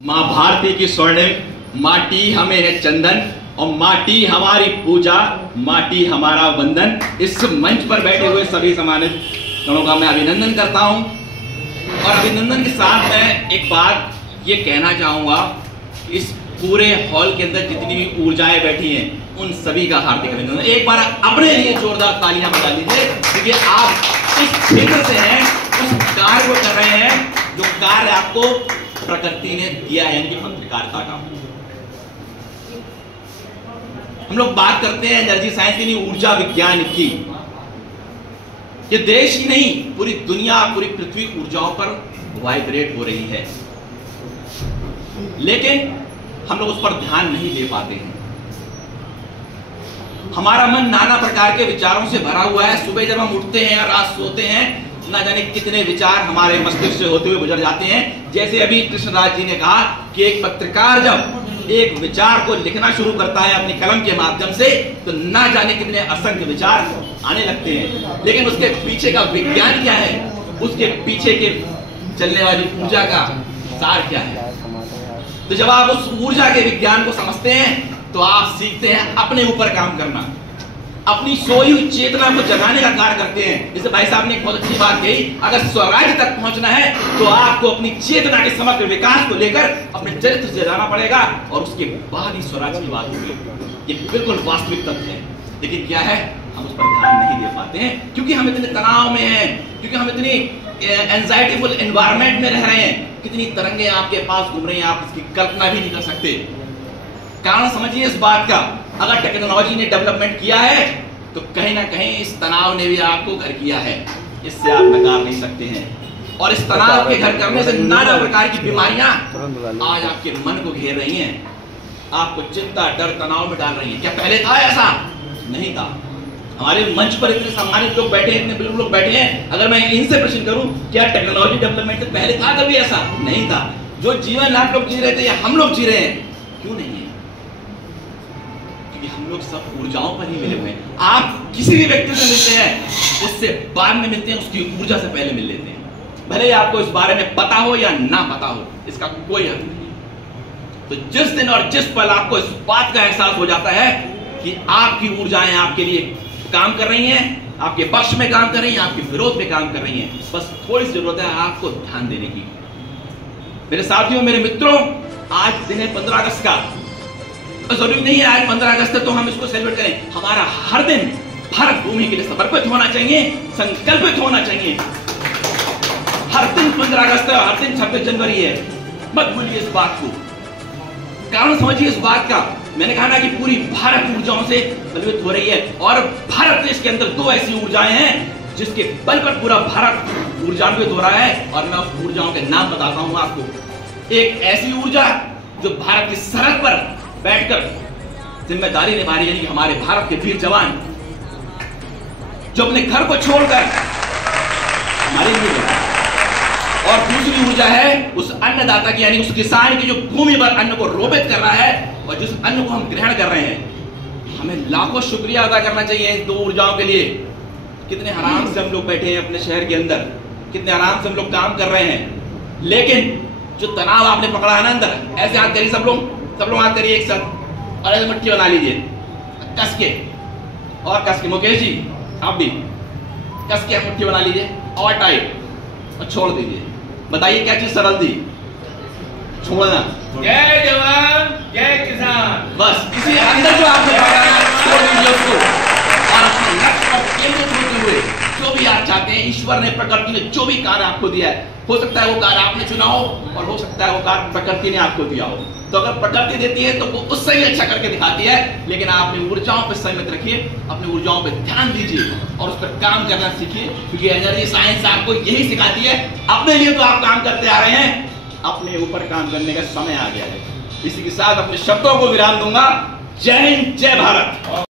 माँ भारती की स्वर्णिम माटी हमें है चंदन और माटी हमारी पूजा, माटी हमारा वंदन। इस मंच पर बैठे हुए सभी सम्मानित गणों का मैं अभिनंदन करता हूं और अभिनंदन के साथ मैं एक बात ये कहना चाहूंगा, इस पूरे हॉल के अंदर जितनी भी ऊर्जाएं बैठी हैं उन सभी का हार्दिक अभिनंदन। एक बार अपने लिए जोरदार तालियां बजा लीजिए, क्योंकि आप इस क्षेत्र से हैं, उस कार्य को कर रहे हैं जो कार्य आपको प्रकृति ने दिया है, यानी कि पत्रकारिता का। हम लोग बात करते हैं एनर्जी साइंस की, ऊर्जा विज्ञान की। ये देश ही नहीं, पूरी दुनिया, पूरी पृथ्वी ऊर्जाओं पर वाइब्रेट हो रही है, लेकिन हम लोग उस पर ध्यान नहीं दे पाते हैं। हमारा मन नाना प्रकार के विचारों से भरा हुआ है। सुबह जब हम उठते हैं और रात सोते हैं, ना जाने कितने विचार हमारे मस्तिष्क से होते हुए गुजर जाते हैं। जैसे अभी कृष्णराज जी ने कहा कि एक पत्रकार जब एक विचार को लिखना शुरू करता है अपनी कलम के माध्यम से, तो ना जाने कितने असंख्य विचार आने लगते हैं, लेकिन उसके पीछे का विज्ञान क्या है, उसके पीछे के चलने वाली ऊर्जा का सार क्या है। तो जब आप उस ऊर्जा के विज्ञान को समझते हैं तो आप सीखते हैं अपने ऊपर काम करना, अपनी सोई हुई चेतना को जगाने का कार्य करते हैं। जैसे भाई साहब ने एक बहुत अच्छी बात कही, अगर स्वराज तक पहुंचना है तो आपको अपनी चेतना के समग्र विकास को लेकर अपने चरित्र से जाना पड़ेगा और उसके बाद ही स्वराज की बात होगी। ये बिल्कुल वास्तविक तथ्य है, लेकिन क्या है, हम उस पर ध्यान नहीं दे पाते हैं, क्योंकि हम इतने तनाव में हैं, क्योंकि हम इतनी एंजाइटीफुल एनवायरनमेंट में रह रहे हैं। कितनी तरंगे आपके पास घूम रही हैं, आप इसकी कल्पना भी नहीं कर सकते। कारण समझिए इस बात का, अगर टेक्नोलॉजी ने डेवलपमेंट किया है तो कहीं ना कहीं इस तनाव ने भी आपको घर किया है, इससे आप नकार नहीं सकते हैं। और इस तनाव के घर करने से नाना प्रकार की बीमारियां आज आपके मन को घेर रही हैं, आपको चिंता, डर, तनाव में डाल रही हैं। क्या पहले था ऐसा? नहीं था। हमारे मंच पर इतने सम्मानित लोग बैठे हैं, इतने बुजुर्ग लोग बैठे हैं, अगर मैं इनसे प्रश्न करूं क्या टेक्नोलॉजी डेवलपमेंट से पहले था कभी ऐसा? नहीं था। जो जीवन आप लोग जी रहे थे या हम लोग जी रहे हैं, क्यों नहीं है? क्योंकि हम लोग सब ऊर्जाओं पर ही मिले हुए हैं। आप किसी भी व्यक्ति से मिलते हैं, उससे बाद में मिलते हैं, उसकी ऊर्जा से पहले मिल लेते हैं, भले ही आपको इस बारे में पता हो या ना पता हो, इसका कोई अर्थ नहीं। तो जिस दिन और जिस पल आपको इस बात का एहसास हो जाता है कि आपकी ऊर्जाएं आपके लिए काम कर रही हैं, आपके पक्ष में काम कर रही हैं, आपके विरोध में काम कर रही हैं, बस थोड़ी सी जरूरत है आपको ध्यान देने की। मेरे साथियों, मेरे मित्रों, आज दिन है 15 अगस्त का। जरूरी नहीं है आज 15 अगस्त तो हम इसको सेलिब्रेट करें। हमारा हर दिन भारत भूमि के लिए समर्पित होना चाहिए, संकल्पित होना चाहिए। हर दिन 15 अगस्त है, हर दिन 26 जनवरी है, मत भूलिए इस बात को। कारण समझिए इस बात का, मैंने कहा ना कि पूरी भारत ऊर्जाओं से बलवित हो रही है और भारत देश के अंदर दो ऐसी ऊर्जाएं हैं जिसके बल पर पूरा भारत ऊर्जान्वित हो रहा है, और मैं उस ऊर्जाओं के नाम बताता हूं आपको। एक ऐसी ऊर्जा जो भारत की सरहद पर बैठकर जिम्मेदारी निभा रही है, यानी कि हमारे भारत के वीर जवान जो अपने घर को छोड़कर हमारे लिए लड़ रहे हैं। और दूसरी ऊर्जा है उस अन्नदाता की, यानी उस किसान की जो भूमि पर अन्न को रोपित कर रहा है और जिस अन्न को हम ग्रहण कर रहे हैं। हमें लाखों शुक्रिया अदा करना चाहिए इस दो ऊर्जाओं के लिए। कितने आराम से हम लोग बैठे हैं अपने शहर के अंदर, कितने आराम से हम लोग काम कर रहे हैं, लेकिन जो तनाव आपने पकड़ा है ना अंदर, ऐसे हाथ करिए, सब लोग हाथ करिए एक साथ और ऐसे मुट्ठी बना लीजिए कस के, और कस के। मुकेश जी आप भी कस के मुट्ठी बना लीजिए और टाइट और छोड़ दीजिए। बताइए क्या चीज सरल थी? छोड़ना। जय जवान जय किसान। बस इसी अंदर जो आपने पकड़ा छोड़ दीजिए उसको, और अपने लक्ष्य पर केंद्रित होते हुए जो भी आप चाहते हैं, ईश्वर ने, प्रकृति ने जो भी कार्य आपको दिया है, हो सकता है वो कार्य आपने चुना हो और हो सकता है वो कार्य प्रकृति ने आपको दिया हो। तो अगर प्रकृति देती है तो वो उससे भी अच्छा करके दिखाती है, लेकिन आप अपनी ऊर्जाओं पर संयमित रखिए, अपनी ऊर्जाओं पर ध्यान दीजिए और उस पर काम करना सीखिए, क्योंकि एनर्जी साइंस आपको यही सिखाती है। अपने लिए तो आप काम करते आ रहे हैं, अपने ऊपर काम करने का समय आ गया है। इसी के साथ अपने शब्दों को विराम दूंगा। जय हिंद, जय भारत।